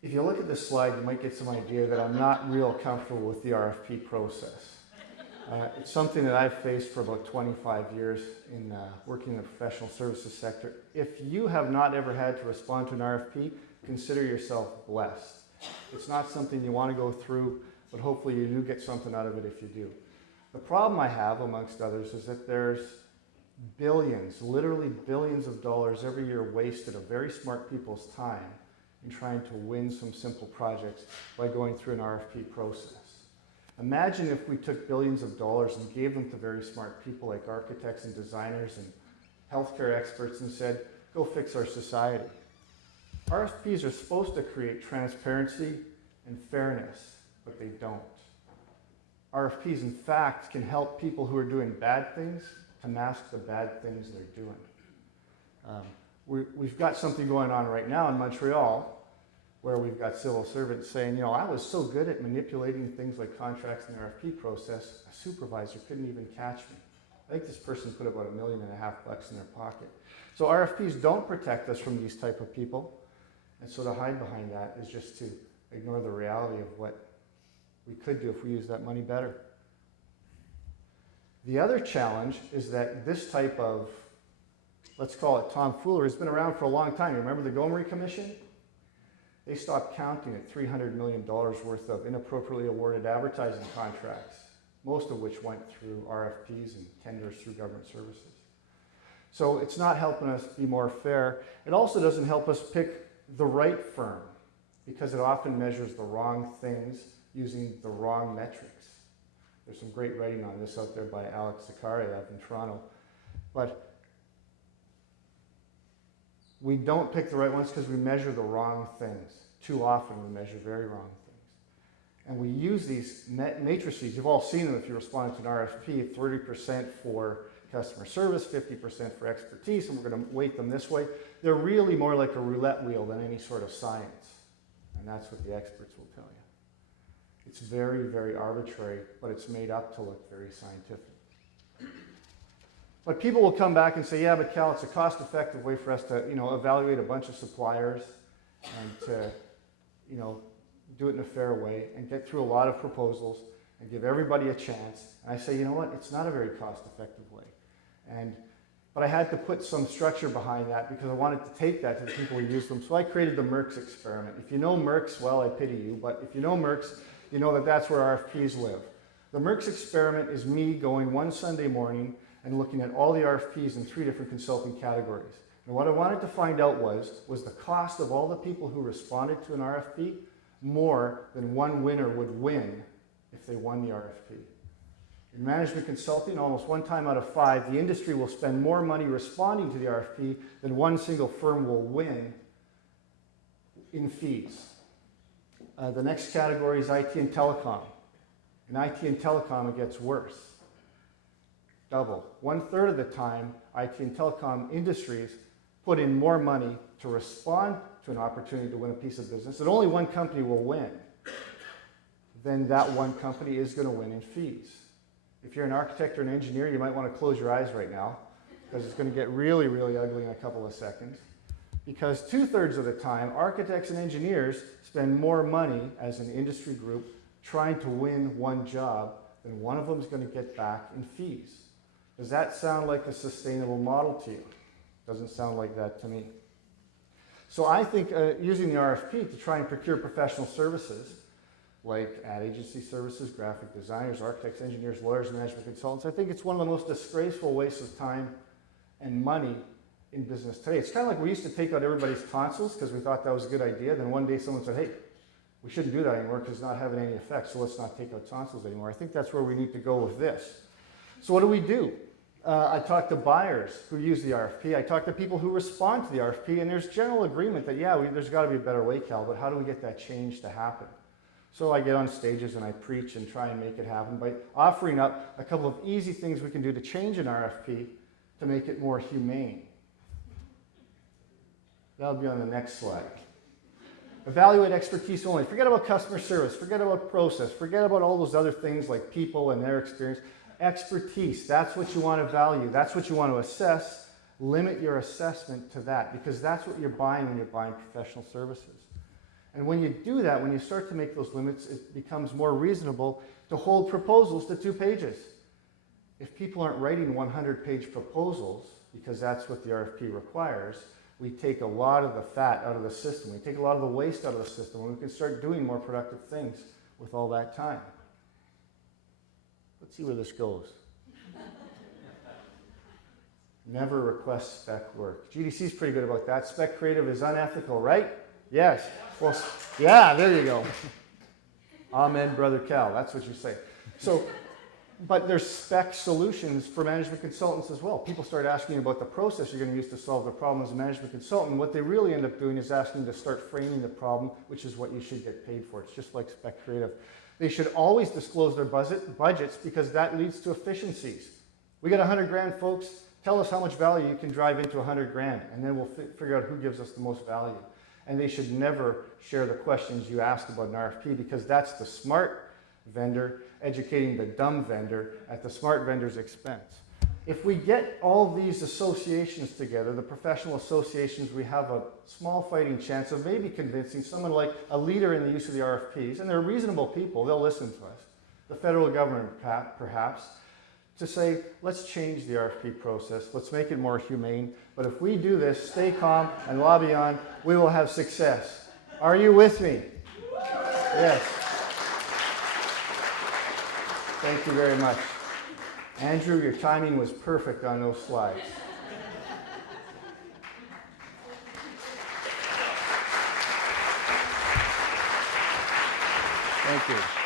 If you look at this slide, you might get some idea that I'm not real comfortable with the RFP process. It's something that I've faced for about 25 years in working in the professional services sector. If you have not ever had to respond to an RFP, consider yourself blessed. It's not something you want to go through, but hopefully you do get something out of it if you do. The problem I have, amongst others, is that there's billions, literally billions of dollars every year wasted of very smart people's time in trying to win some simple projects by going through an RFP process. Imagine if we took billions of dollars and gave them to very smart people like architects and designers and healthcare experts and said, go fix our society. RFPs are supposed to create transparency and fairness, but they don't. RFPs, in fact, can help people who are doing bad things to mask the bad things they're doing. We've got something going on right now in Montreal where we've got civil servants saying, you know, I was so good at manipulating things like contracts in the RFP process, a supervisor couldn't even catch me. I think this person put about $1.5 million in their pocket. So RFPs don't protect us from these type of people. And so to hide behind that is just to ignore the reality of what we could do if we use that money better. The other challenge is that this type of, let's call it tomfoolery, has been around for a long time. You remember the Gomery Commission? They stopped counting at $300 million worth of inappropriately awarded advertising contracts, most of which went through RFPs and tenders through government services. So it's not helping us be more fair. It also doesn't help us pick the right firm because it often measures the wrong things using the wrong metrics. There's some great writing on this out there by Alex Zakaria up in Toronto. But we don't pick the right ones because we measure the wrong things. Too often we measure very wrong things. And we use these matrices. You've all seen them if you respond to an RFP, 30% for customer service, 50% for expertise, and we're going to weight them this way. They're really more like a roulette wheel than any sort of science. And that's what the experts will tell you. It's very, very arbitrary, but it's made up to look very scientific. But people will come back and say, yeah, but Cal, it's a cost-effective way for us to, evaluate a bunch of suppliers and to, do it in a fair way and get through a lot of proposals and give everybody a chance. And I say, you know what? It's not a very cost-effective way. But I had to put some structure behind that because I wanted to take that to the people who use them. So I created the Merck's experiment. If you know Merck's, well, I pity you. But if you know Merck's, you know that that's where RFPs live. The Merck's experiment is me going one Sunday morning and looking at all the RFPs in 3 different consulting categories. And what I wanted to find out was the cost of all the people who responded to an RFP more than one winner would win if they won the RFP. In management consulting, almost 1 time out of 5, the industry will spend more money responding to the RFP than one single firm will win in fees. The next category is IT and telecom. In IT and telecom, it gets worse. Double. 1/3 of the time, IT and telecom industries put in more money to respond to an opportunity to win a piece of business, and only one company will win. Then that one company is going to win in fees. If you're an architect or an engineer, you might want to close your eyes right now because it's going to get really, really ugly in a couple of seconds. Because 2/3 of the time, architects and engineers spend more money as an industry group trying to win one job than one of them is going to get back in fees. Does that sound like a sustainable model to you? Doesn't sound like that to me. So I think using the RFP to try and procure professional services, like ad agency services, graphic designers, architects, engineers, lawyers, management consultants, I think it's one of the most disgraceful wastes of time and money in business today. It's kind of like we used to take out everybody's tonsils because we thought that was a good idea. Then one day someone said, hey, we shouldn't do that anymore because it's not having any effect, so let's not take out tonsils anymore. I think that's where we need to go with this. So what do? I talk to buyers who use the RFP. I talk to people who respond to the RFP, and there's general agreement that, there's got to be a better way, Cal, but how do we get that change to happen? So I get on stages and I preach and try and make it happen by offering up a couple of easy things we can do to change an RFP to make it more humane. That'll be on the next slide. Evaluate expertise only. Forget about customer service. Forget about process. Forget about all those other things like people and their experience. Expertise, that's what you want to value. That's what you want to assess. Limit your assessment to that because that's what you're buying when you're buying professional services. And when you do that, when you start to make those limits, it becomes more reasonable to hold proposals to 2 pages. If people aren't writing 100-page proposals, because that's what the RFP requires, we take a lot of the fat out of the system. We take a lot of the waste out of the system, and we can start doing more productive things with all that time. Let's see where this goes. Never request spec work. GDC is pretty good about that. Spec creative is unethical, right? Yes. Well, yeah, there you go. Amen, Brother Cal. That's what you say. So, but there's spec solutions for management consultants as well. People start asking you about the process you're going to use to solve the problem as a management consultant. What they really end up doing is asking to start framing the problem, which is what you should get paid for. It's just like spec creative. They should always disclose their budgets because that leads to efficiencies. We got 100 grand, folks. Tell us how much value you can drive into 100 grand, and then we'll figure out who gives us the most value. And they should never share the questions you asked about an RFP because that's the smart vendor educating the dumb vendor at the smart vendor's expense. If we get all these associations together, the professional associations, we have a small fighting chance of maybe convincing someone like a leader in the use of the RFPs, and they're reasonable people, they'll listen to us, the federal government perhaps, to say, let's change the RFP process, let's make it more humane, but if we do this, stay calm and lobby on, we will have success. Are you with me? Yes. Thank you very much. Andrew, your timing was perfect on those slides. Thank you.